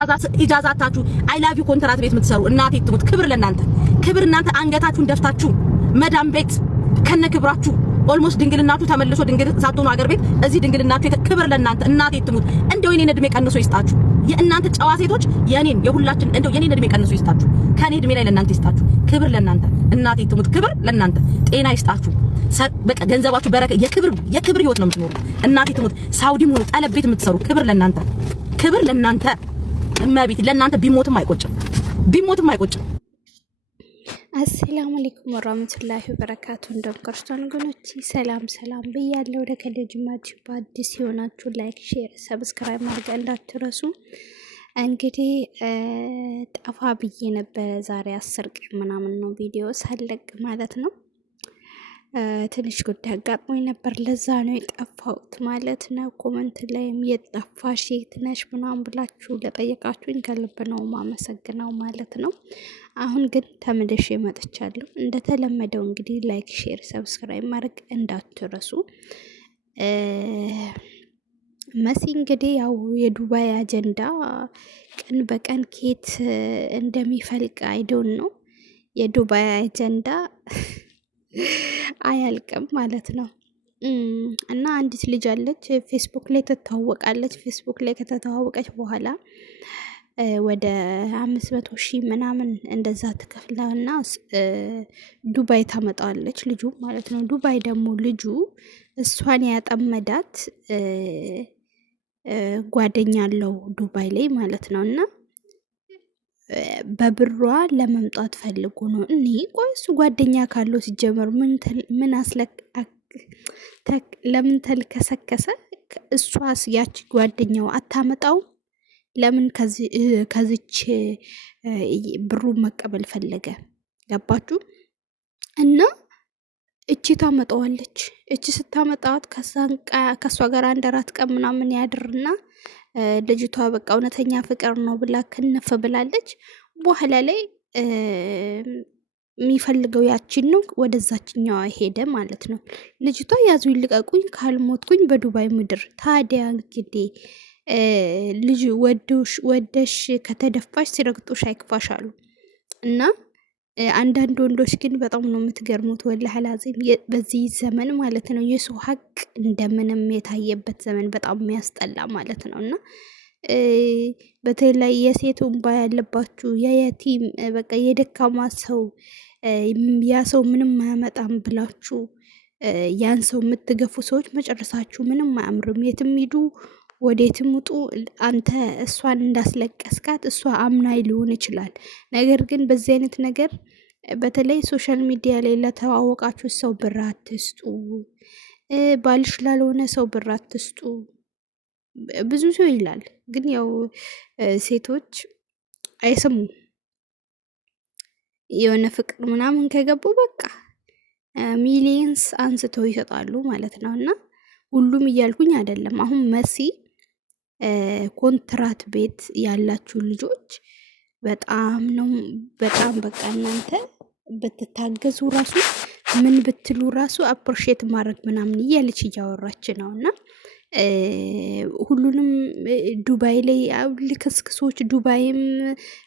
ኢጃዛታችሁ አይ ላቭ ዩ ኮንትራት ቤት የምትሰሩ እናቴ ትሙት ክብር ለናንተ ክብር እናንተ አንገታችሁን ደፍታችሁ መዳም ቤት ከነ ክብራችሁ ኦልሞስት ድንግልናችሁ ተመልሶ ድንግል ሳትሆኑ ሀገር ቤት እዚህ ድንግልናችሁ ክብር ለናንተ እናቴ ትሙት እንደው የኔን እድሜ ቀንሶ ይስጣችሁ የእናንተ ጨዋ ሴቶች የኔን የሁላችን እንደው የኔን እድሜ ቀንሶ ይስጣችሁ ከኔ እድሜ ላይ ለናንተ ይስጣችሁ ክብር ለናንተ እናቴ ትሙት ክብር ለናንተ ጤና ይስጣችሁ በቃ ገንዘባችሁ በረከ የክብር ህይወት ነው የምትኖሩ እናቴ ትሙት ሳውዲም ሆነ ጠለብ ቤት የምትሰሩ ክብር ለናንተ እማቤት ለናንተ ቢሞትም አይቆጭም አሰላሙ አለይኩም ወራህመቱላሂ ወበረካቱ እንደም ክርስቲያን ወገኖች ሰላም ብያለሁ። ወደ ከልጅማችሁ በአዲስ ሲሆናችሁ ላይክ ሼር ሰብስክራይብ ማድረግ እንዳትረሱ። እንግዲህ ጠፋ ብዬ ነበር ዛሬ 10 ቀን ምናምን ነው ቪዲዮ ሳለቅ ማለት ነው። ትንሽ ጉዳይ አጋጥሞኝ ነበር ለዛ ነው የጠፋሁት ማለት ነው። ኮሜንት ላይም የጠፋሽ የት ነሽ ምናምን ብላችሁ ለጠየቃችሁኝ ከልብ ነው ማመሰግነው ማለት ነው። አሁን ግን ተመልሼ መጥቻለሁ። እንደተለመደው እንግዲህ ላይክ ሼር ሰብስክራይብ ማድረግ እንዳትረሱ። መሲ እንግዲህ ያው የዱባይ አጀንዳ ቀን በቀን ኬት እንደሚፈልቅ አይዶን ነው የዱባይ አጀንዳ አያልቅም ማለት ነው። እና አንዲት ልጅ አለች ፌስቡክ ላይ ትተዋወቃለች። ፌስቡክ ላይ ከተተዋወቀች በኋላ ወደ 500,000 ምናምን እንደዛ ትከፍላና ዱባይ ታመጣዋለች ልጁ ማለት ነው። ዱባይ ደግሞ ልጁ እሷን ያጠመዳት ጓደኛ አለው ዱባይ ላይ ማለት ነው። እና በብሯ ለመምጣት ፈልጎ ነው። እኔ ቆይ እሱ ጓደኛ ካለው ሲጀመር ምን ለምን ተልከሰከሰ? እሷስ ያቺ ጓደኛው አታመጣው? ለምን ከዚች ብሩ መቀበል ፈለገ? ገባችሁ? እና እቺ ታመጣዋለች። እቺ ስታመጣት ከሷ ጋር 1-4 ቀን ምናምን ያድርና ልጅቷ በቃ እውነተኛ ፍቅር ነው ብላ ከነፈ ብላለች። በኋላ ላይ የሚፈልገው ያቺን ነው፣ ወደዛችኛዋ ሄደ ማለት ነው። ልጅቷ ያዙ ይልቀቁኝ ካልሞትኩኝ በዱባይ ምድር። ታዲያ እንግዲህ ልጅ ወደሽ ከተደፋሽ ሲረግጦሽ አይክፋሽ አሉ። እና አንዳንድ ወንዶች ግን በጣም ነው የምትገርሙት። ወላሂ አላዚም በዚህ ዘመን ማለት ነው የሰው ሀቅ እንደምንም የታየበት ዘመን በጣም የሚያስጠላ ማለት ነው። እና በተለይ የሴት እንባ ያለባችሁ የየቲም በቃ የደካማ ሰው ያ ሰው ምንም አያመጣም ብላችሁ ያን ሰው የምትገፉ ሰዎች መጨረሳችሁ ምንም አያምርም። የትም ሂዱ ወዴትም ውጡ፣ አንተ እሷን እንዳስለቀስካት እሷ አምናይ ሊሆን ይችላል። ነገር ግን በዚህ አይነት ነገር በተለይ ሶሻል ሚዲያ ላይ ለተዋወቃችሁ ሰው ብር አትስጡ፣ ባልሽ ላልሆነ ሰው ብር አትስጡ። ብዙ ሰው ይላል፣ ግን ያው ሴቶች አይሰሙም። የሆነ ፍቅር ምናምን ከገቡ በቃ ሚሊየንስ አንስተው ይሰጣሉ ማለት ነው። እና ሁሉም እያልኩኝ አይደለም። አሁን መሲ ኮንትራት ቤት ያላችሁ ልጆች በጣም በቃ እናንተ ብትታገዙ ራሱ ምን ብትሉ ራሱ አፕሪሼት ማድረግ ምናምን እያለች እያወራች ነው። እና ሁሉንም ዱባይ ላይ ልክስክሶች ዱባይም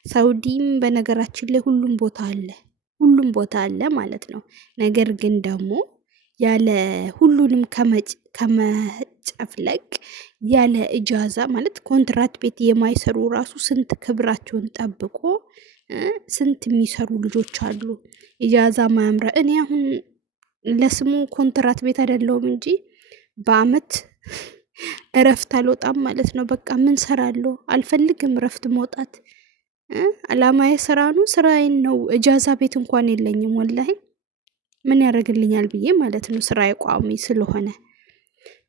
ሳውዲም በነገራችን ላይ ሁሉም ቦታ አለ ማለት ነው። ነገር ግን ደግሞ ያለ ሁሉንም ከመጨፍለቅ ያለ እጃዛ ማለት ኮንትራት ቤት የማይሰሩ ራሱ ስንት ክብራቸውን ጠብቆ ስንት የሚሰሩ ልጆች አሉ። እጃዛ ማያምረ እኔ አሁን ለስሙ ኮንትራት ቤት አይደለሁም እንጂ በአመት እረፍት አልወጣም ማለት ነው። በቃ ምን ሰራለሁ? አልፈልግም እረፍት መውጣት። አላማዬ ስራ ነው፣ ስራዬን ነው። እጃዛ ቤት እንኳን የለኝም ወላሂ ምን ያደርግልኛል ብዬ ማለት ነው። ስራ ቋሚ ስለሆነ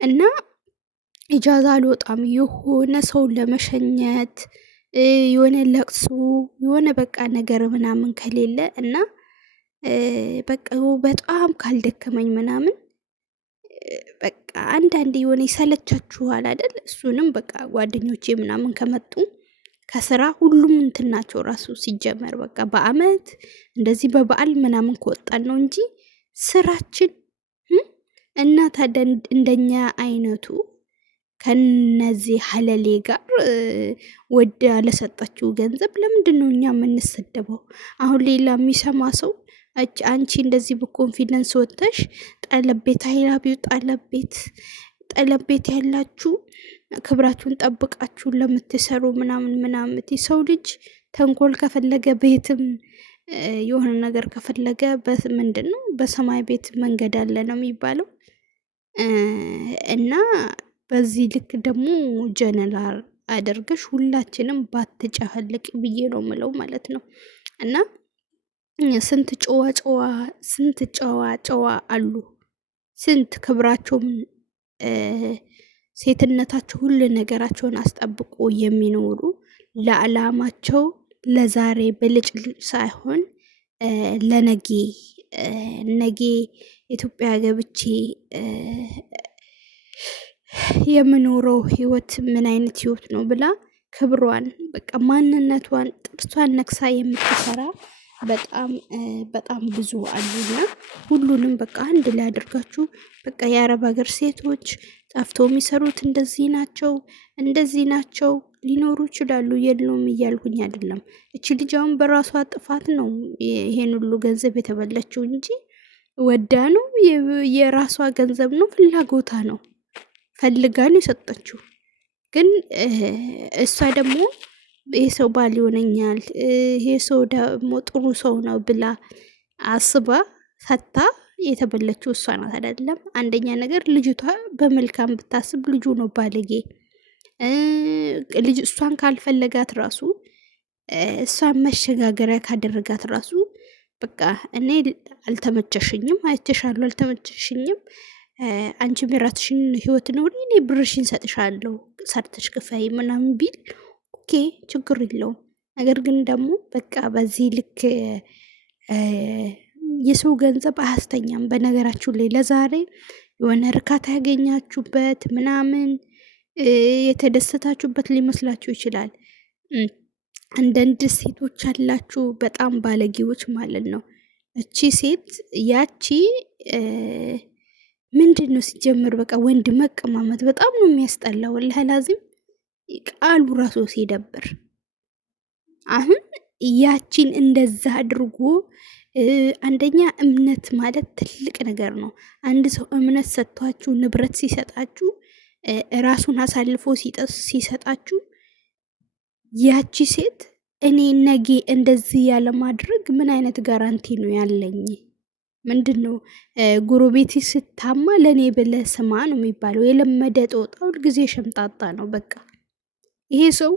እና ኢጃዛ አልወጣም። የሆነ ሰው ለመሸኘት የሆነ ለቅሶ የሆነ በቃ ነገር ምናምን ከሌለ እና በቃ በጣም ካልደከመኝ ምናምን በቃ አንዳንዴ የሆነ ይሰለቻችኋል አይደል? እሱንም በቃ ጓደኞቼ ምናምን ከመጡ ከስራ ሁሉም እንትናቸው ራሱ ሲጀመር በቃ በአመት እንደዚህ በበዓል ምናምን ከወጣን ነው እንጂ ስራችን እና ታዲያ እንደኛ አይነቱ ከነዚህ ሀለሌ ጋር ወደ ለሰጠችው ገንዘብ ለምንድን ነው እኛ የምንሰደበው? አሁን ሌላ የሚሰማ ሰው አንቺ እንደዚህ በኮንፊደንስ ወጥተሽ ጠለቤት አይላቢው ጠለቤት ያላችሁ ክብራችሁን ጠብቃችሁ ለምትሰሩ ምናምን ሰው ልጅ ተንኮል ከፈለገ ቤትም የሆነ ነገር ከፈለገ ምንድን ነው በሰማይ ቤት መንገድ አለ ነው የሚባለው። እና በዚህ ልክ ደግሞ ጀነራል አደርገሽ ሁላችንም ባትጨፈልቅ ብዬ ነው ምለው ማለት ነው። እና ስንት ጨዋ አሉ፣ ስንት ክብራቸውም ሴትነታቸው ሁሉ ነገራቸውን አስጠብቆ የሚኖሩ ለዓላማቸው ለዛሬ ብልጭልጭ ሳይሆን ነጌ ኢትዮጵያ ገብቼ የምኖረው ህይወት ምን አይነት ህይወት ነው ብላ ክብሯን በቃ ማንነቷን ጥርሷን ነክሳ የምትሰራ በጣም ብዙ አሉና ሁሉንም በቃ አንድ ላይ አድርጋችሁ በቃ የአረብ ሀገር ሴቶች ጠፍተው የሚሰሩት እንደዚህ ናቸው ሊኖሩ ይችላሉ፣ የለውም እያልኩኝ አይደለም። እቺ ልጅ አሁን በራሷ ጥፋት ነው ይሄን ሁሉ ገንዘብ የተበላችው እንጂ ወዳ ነው፣ የራሷ ገንዘብ ነው፣ ፍላጎታ ነው፣ ፈልጋ ነው የሰጠችው። ግን እሷ ደግሞ ይሄ ሰው ባል ይሆነኛል፣ ይሄ ሰው ደግሞ ጥሩ ሰው ነው ብላ አስባ ሰታ የተበለችው እሷ ናት አይደለም። አንደኛ ነገር ልጅቷ በመልካም ብታስብ ልጁ ነው ባለጌ። ልጅ እሷን ካልፈለጋት ራሱ እሷን መሸጋገሪያ ካደረጋት ራሱ በቃ እኔ አልተመቸሽኝም፣ አይተሻለሁ፣ አልተመቸሽኝም፣ አንቺ የራስሽን ህይወት ኑሪ፣ እኔ ብርሽን ሰጥሻለሁ፣ ሰርተሽ ክፈይ ምናምን ቢል ኦኬ ችግር የለውም። ነገር ግን ደግሞ በቃ በዚህ ልክ የሰው ገንዘብ አያስተኛም። በነገራችሁ ላይ ለዛሬ የሆነ እርካታ ያገኛችሁበት ምናምን የተደሰታችሁበት ሊመስላችሁ ይችላል። አንዳንድ ሴቶች አላችሁ በጣም ባለጌዎች ማለት ነው። እቺ ሴት ያቺ ምንድን ነው ሲጀምር በቃ ወንድ መቀማመጥ በጣም ነው የሚያስጠላው። ለላዚም ቃሉ ራሱ ሲደብር አሁን ያቺን እንደዛ አድርጎ አንደኛ እምነት ማለት ትልቅ ነገር ነው። አንድ ሰው እምነት ሰጥቷችሁ ንብረት ሲሰጣችሁ ራሱን አሳልፎ ሲሰጣችሁ ያቺ ሴት እኔ ነጌ እንደዚህ ያለ ማድረግ ምን አይነት ጋራንቲ ነው ያለኝ? ምንድን ነው ጎረቤት ስታማ ለእኔ ብለህ ስማ ነው የሚባለው። የለመደ ጦጣ ሁልጊዜ ሸምጣጣ ነው። በቃ ይሄ ሰው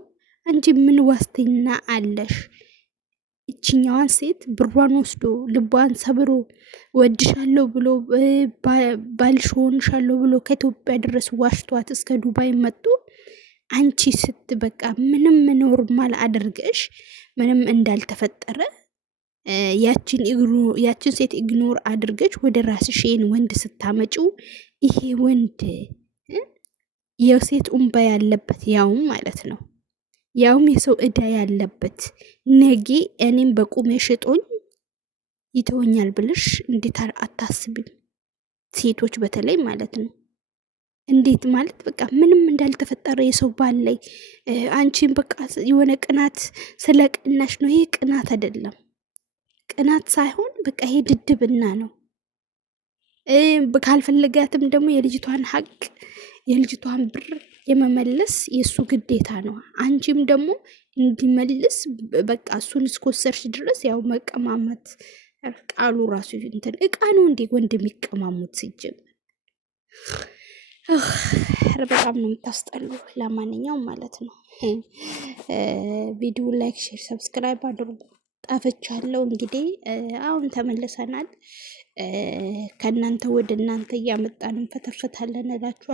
አንቺ ምን ዋስትና አለሽ? እችኛዋን ሴት ብሯን ወስዶ ልቧን ሰብሮ ወድሻለሁ ብሎ ባልሽ ሆንሻለሁ ብሎ ከኢትዮጵያ ድረስ ዋሽቷት እስከ ዱባይ መጡ። አንቺ በቃ ምንም ኖርማል አድርገሽ ምንም እንዳልተፈጠረ ያችን ሴት ኢግኖር አድርገሽ ወደ ራስሽን ወንድ ስታመጪው ይሄ ወንድ የሴት ኡምባ ያለበት ያውም ማለት ነው ያውም የሰው እዳ ያለበት ነጌ እኔም በቁሜ ሽጦኝ ይተወኛል ብለሽ እንዴት አታስቢም? ሴቶች በተለይ ማለት ነው። እንዴት ማለት በቃ ምንም እንዳልተፈጠረ የሰው ባል ላይ አንቺን በቃ የሆነ ቅናት ስለ ቅናሽ ነው። ይሄ ቅናት አይደለም፣ ቅናት ሳይሆን በቃ ይሄ ድድብና ነው። ካልፈለጋትም ደግሞ የልጅቷን ሀቅ የልጅቷን ብር የመመለስ የእሱ ግዴታ ነው። አንቺም ደግሞ እንዲመልስ በቃ እሱን እስከወሰድሽ ድረስ ያው መቀማመት ቃሉ ራሱ እንትን እቃ ነው እንዴ ወንድ የሚቀማሙት ሲጀምር በጣም ነው የምታስጠሉ። ለማንኛውም ማለት ነው ቪዲዮ ላይክ፣ ሼር፣ ሰብስክራይብ አድርጉ። ጠፍቻለሁ እንግዲህ አሁን ተመልሰናል። ከእናንተ ወደ እናንተ እያመጣን እንፈተፍታለን እላችኋለሁ።